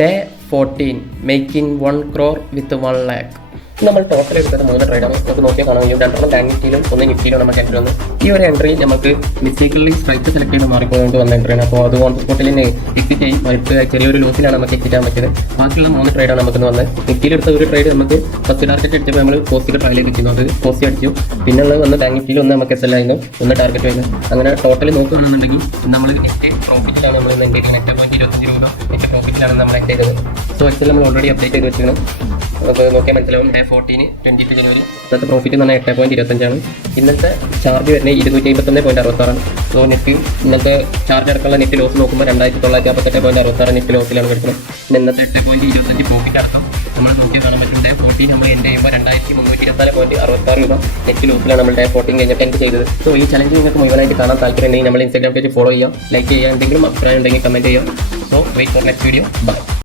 Day 14 making 1 crore വിത്ത് 1 lakh. നമ്മൾ total എടുത്തത് 3 ട്രേഡാണ്. നമുക്ക് നോക്കിയാൽ കാണാൻ കഴിയും 2 ബാങ്ക് നിഫ്റ്റിയിലും 1 നിഫ്റ്റിയിലും നമുക്ക് എൻട്രി വന്നു. ഈ ഒരു എൻട്രി നമുക്ക് മിസ്റ്റേക്കലി സ്ട്രൈക്ക് സെലക്ട് ചെയ്ത് മാറിക്കൊണ്ട് വന്ന എൻട്രിയാണ്. അപ്പോൾ അത് ഓൺ സ്പോട്ടിൽ എക്സിറ്റ് ചെയ്യും. മറ്റ് ചെറിയൊരു ലോസിലാണ് നമുക്ക് എക്സിറ്റ് ചെയ്യാൻ പറ്റിയത്. ബാക്കിയുള്ള 3 ട്രേഡാണ് നമുക്ക് വന്നത്. നിഫ്റ്റിയിലെടുത്ത ഒരു ട്രേഡ് നമുക്ക് ഫസ്റ്റ് ടാർഗറ്റ് അടിച്ചപ്പോൾ നമ്മൾ പോസ്റ്റ് ട്രയൽ ചെയ്തിരുന്നു. അത് പോസ്റ്റ് അടിച്ചു. പിന്നെ വന്ന് ബാങ്ക് നിഫ്റ്റിയിൽ ഒന്ന് നമുക്ക് SL ആയിരുന്നു, ഒന്ന് ടാർഗറ്റ് ആയിരുന്നു. അങ്ങനെ ടോട്ടൽ നോക്കുകയാണെന്നുണ്ടെങ്കിൽ നമ്മൾ നെറ്റ് പ്രോഫിറ്റിലാണ് നമ്മൾ നെറ്റ് 8.25 രൂപ നെറ്റ് പ്രോഫിറ്റിലാണ് നമ്മൾ എൻഡ് ചെയ്തത്. സോ എക്സൽ നമ്മൾ ഓൾറെഡി അപ്ഡേറ്റ് ചെയ്ത് വെച്ചിരുന്നു. അപ്പോൾ നോക്കിയാൽ മനസ്സിലാവും ഡേ 14 22 ജനുവരി ഇന്നത്തെ പ്രോഫിറ്റ് എന്ന് പറഞ്ഞാൽ 8.25. ഇന്നത്തെ ചാർജ് വരുന്നത് 251.66. സോ നെറ്റ് ഇന്നത്തെ ചാർജ് അടക്കമുള്ള നെറ്റ് ലോസ് നോക്കുമ്പോൾ 2958.66 നെറ്റ് ലോസിലാണ് കിടക്കുന്നത്. ഇന്നത്തെ 8.25 പ്രോഫിറ്റ് അടക്കം നമ്മൾ നോക്കി കാണാൻ പറ്റും. ഡേ 14 നമ്മൾ എൻഡ് ചെയ്യുമ്പോൾ 2324.66 രൂപ നെറ്റ് ലോസിലാണ് നമ്മൾ ഡേ 14 കഴിഞ്ഞിട്ട് എൻഡ് ചെയ്തത്. സോ ഈ ചലഞ്ച് നിങ്ങൾക്ക് മുഴുവനായിട്ട് കാണാൻ താല്പര്യം ഉണ്ടെങ്കിൽ നമ്മൾ ഇൻസ്റ്റാഗ്രാം പേജ് ഫോളോ ചെയ്യുക, ലൈക്ക് ചെയ്യുക, എന്തെങ്കിലും അഭിപ്രായം ഉണ്ടെങ്കിൽ കമൻറ്റ് ചെയ്യുക. So wait for next video. By.